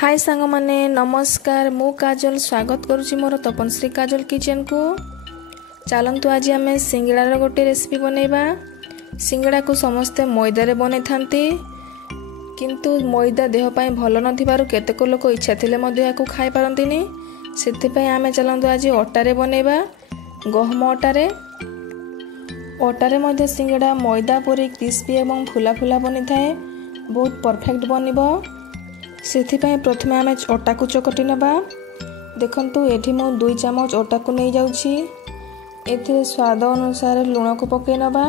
हाय सांग माने नमस्कार मु काजल स्वागत करुछि मोर तपनश्रीकाजल किचन को। चलतु आज आम सिंगड़ार गोटे रेसिपी बनैबा। सिंगड़ा को समस्ते मैदा रे बनै थांती, किंतु मैदा देह पाई भल नथिबारु केतेक लोक इच्छा थिले मध्य याकू खाई पारंतिनी। सेथिपाई आमे चलतु आज अटारे बनैबा, गहम अटारे। अटारे मध्य सिंगड़ा मैदा परी क्रिस्पी एवं फुला फुला बनी थाए, बहुत परफेक्ट बनिबो। सेथिपाई प्रथमे आमे अटा को चकटी नबा। देखंतु एठी मु 2 चामच अटा को नै जाउछि। एथिरे स्वाद अनुसार लूण को पकै नबा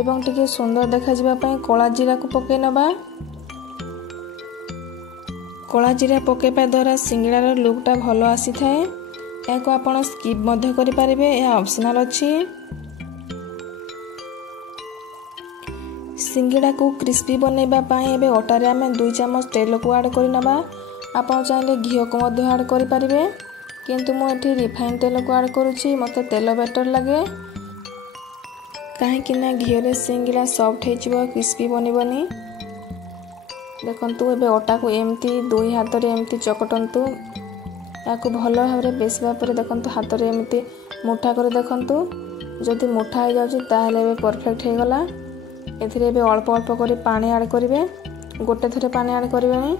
एवं टिके सुंदर देखा जिबा पई कला जीरा को पकै नबा। कला जीरा पकेपा द्वारा सिंगड़ार लुकटा भलो आसी थाए। याको आपण स्किप मध्य करि पारिबे, या ऑप्शनल अछि। सिंगड़ा को क्रिस्पी बनैबा पाए एबे अटारे आमे 2 चामच तेल को ऐड करि नबा। आपण चाहिले घी को मध्य ऐड करि पारिबे, किंतु मु एठी रिफाइन तेल को ऐड करूछि। मते तेल बेटर लागे काहे कि ना घी रे सिंगड़ा सॉफ्ट हे जिवो, क्रिस्पी बनिबनी। देखंतु एबे अटा को एम्ति 2 हाथ रे एम्ति चकटंतु। याको भलो भाबरे बेसबा परे देखंतु हाथ रे एम्ति मुठा करे देखंतु। जदि मुठा हे जाउछि ताहले एबे परफेक्ट हे गला। एथिरे एबे अल्प अल्प करी पानी ऐड करिवे, गोटे थरे पानी ऐड करिवेनी।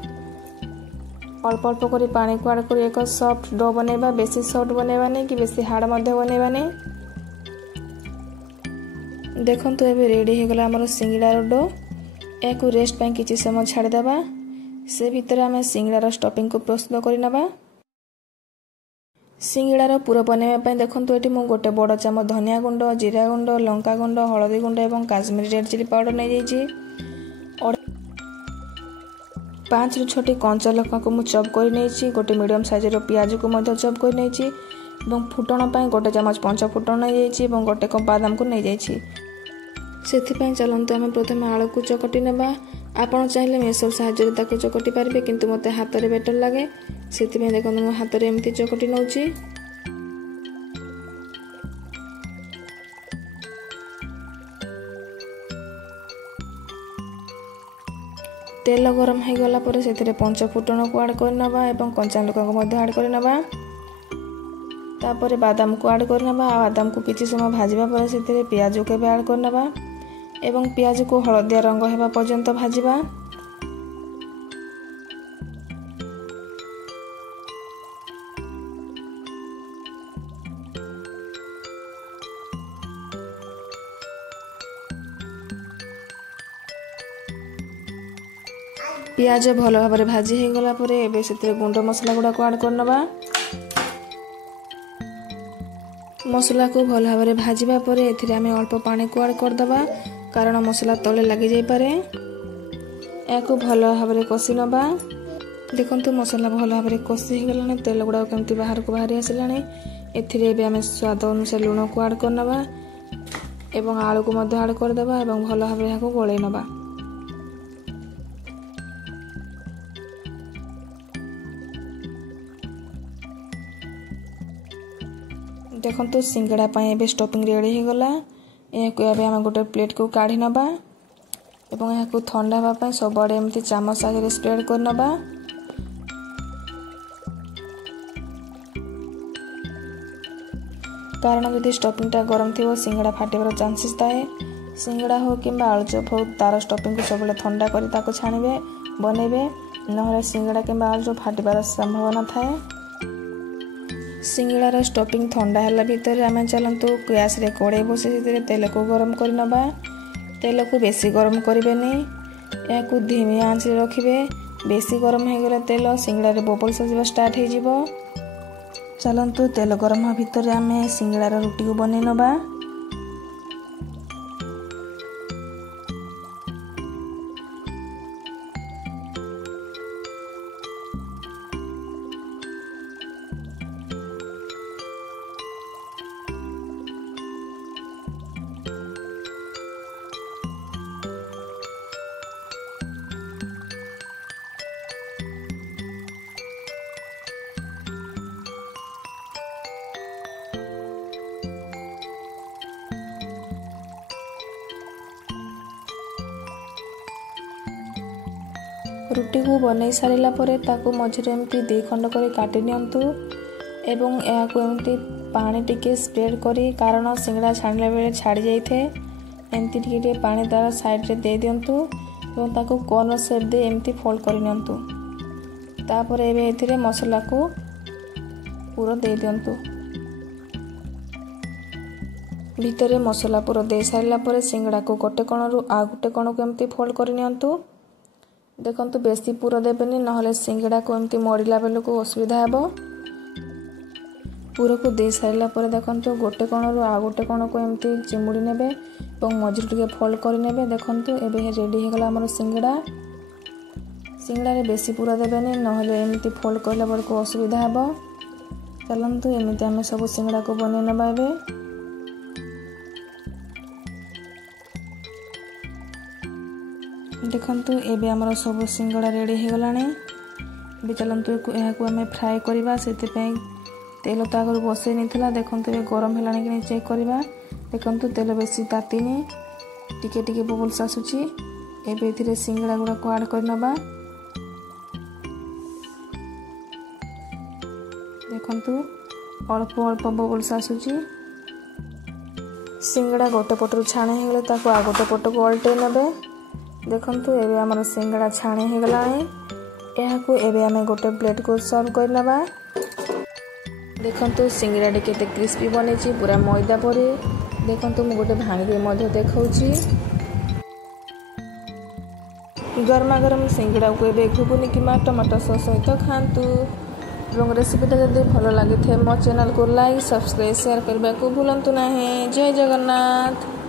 अल्प अल्प करी पानी को ऐड करी एक सॉफ्ट डो बनेबा। बेसी सॉफ्ट बनेबा नै कि बेसी हार्ड मध्य बनेबा नै। देखंतु एबे रेडी हे गला हमर सिंगड़ार डो। याकू रेस्ट पई किछि समय छाडी देबा। से भितर आमे सिंगड़ार स्टफिंग को प्रस्तुत करि नबा। सिंगड़ार पूरा बनैबा पई देखंतु एठी मु गोटे बड़ चामच धनिया गुंड, जीरा गुंड, लंका गुंड, हळदी गुंड एवं काश्मीरी रेड चिली पाउडर नै जाइछि। 5 रु 6 कंचा लଙ୍କା को मु चॉप करि नैछि। गोटे मीडियम साइज रो प्याज को मध्य चॉप करि नैछि एवं फुटण पई गोटे चामच पंच फुटण नै जाइछि एवं गोटे कप बादाम को नै जाइछि। सेथि पई चलंतु आमे प्रथमे आलू को चकटी नबा। आपण चाहिले मेसर साहाय्य रे ताको चकटी पारिबे, किंतु मते हाथ रे बेटर लागे। सेथि पई देखंतु मु हाथ रे एम्ति चकटी नउछि। तेल गरम हो गला पर सेथिरे पंच फुटण को ऐड कर नबा एवं कंचा लଙ୍କା को मध्य ऐड कर नबा। तापर बादाम को ऐड कर नबा। बादाम को किछि समय भाजिबा पर सेथिरे प्याज को ऐड कर नबा एवं प्याज को हळदिया रंग हेबा पर्यंत भाजिबा। प्याज भल भाबरे भाजी हे गला परे एबे सेते गुंड मसला गुडा को ऐड कर नबा। मसला को भल भाबरे भाजीबा परे एथिरे आमे अल्प पानी को ऐड कर दबा, कारण मसला तले लागि जाई पारे। याको भल भाबरे कसी नबा। देखंतु मसला भल भाबरे कसी हे गलाने, तेल गुडा केमति बाहर को बाहरी आसिलाने। एथिरे एबे आमे स्वाद अनुसार लूण को ऐड कर नबा एवं आलू को मध्य ऐड कर दबा एवं भल भाबरे याको गोळै नबा। देखंतु सिंगड़ा पई एबे स्टफिंग रेडी हे गला। याको एबे हम गोटे प्लेट को काढी नबा एवं याको ठंडा हबा पई सब बडे एमति चामच सागे स्प्रेड कर नबा। कारण यदि स्टफिंग टा गरम थिबो सिंगड़ा फाटिबार चांसेस थाए। सिंगड़ा हो किंबा आलू चप हो तार स्टफिंग को सब ठंडा करी ताको छानिबे बनेबे, नहले सिंगड़ा किंबा आलू चप फाटिबार संभावना थाए। सिंगड़ार स्टफिंग ठंडा हला भीतर आमे चलंतु गैस रे कड़े बसे सेते तेल को गरम कर नबा। तेल को बेसी गरम करिवे नै, याकू धीमी आंच रे रखिबे। बेसी गरम हे गेला तेल सिंगड़ा रे बबल्स आसीबा स्टार्ट हे जिवो। चलंतु तेल गरम हा भीतर आमे सिंगड़ार रोटी को बनै नबा। रुटी को बनई सारा पर ताकू मझे एमती 2 खंड कर काटि नियंतु एवं यह एमती पानी टिके स्प्रेड करी कारण सिंगड़ा छाणिला बेले छाड़ी जाइए एमती टिके पानी तार साइड रे दे दियंतु एवं ताकू कॉर्नर शेप दे एमती फोल्ड कर नियंतु। तापर एबे एथिरे मसला को पूरा दे दियंतु। भितरे मसला पूरा दे सारा पर सिंगड़ा को गोटे कोण रु आ गोटे कोण को एमती फोल्ड कर नियंतु। देखंतु बेसी पूरा देबेनी नहले सिंगड़ा को एमती मोड़िला बेले को असुविधा हेबो। पूरा को दे सारा पर देखंतु गोटे कोण रु आ गोटे कोण को एमती चिमुड़ी नेबे और मझिर टिके फोल्ड कर नेबे। देखंतु एबे रेडी हे गला हमर सिंगड़ा। सिंगड़ा रे बेसी पूरा देबेनी नहले एमती फोल्ड करला बेले को असुविधा हेबो। चलंतु एमती हमें सब सिंगड़ा को बने नेबा एबे। देखंतु एबे हमर सब सिंगड़ा रेडी हे गलाने। एबे चलंतु एहा को हमें फ्राई करबा सेते पई तेल तो आगर बसई नहीं। देखंतु ए गरम हेलानी कि चेक करबा। देखंतु तेल बेसी तातीनी टिके टिके बबल्स आसुची। एबे एथिरे सिंगड़ा गुडा को ऐड कर नबा। देखंतु अल्प अल्प बबल्स आसुची। सिंगड़ा गोटे पटरु छाणे हे गले ताको आ गोटे पट को उल्टे नेबे। देखंतु एबे हमर सिंगड़ा छाणे हे गलानी। एहा को एबे हमें गोटे प्लेट को सर्व कर नबा। देखंतु सिंगड़ा केते क्रिस्पी बनेची पूरा मैदा परे। देखंतु मु गोटे भांगी मध्य देखाउची। गरमा गरम सिंगड़ा को एबे घुगुनी किमा टमाटो सॉस सहित खांतु। एवं रेसिपीटा जदि भल लगी थे मो चैनल को लाइक सब्सक्राइब शेयर करने को भूलंतु नहीं। जय जगन्नाथ।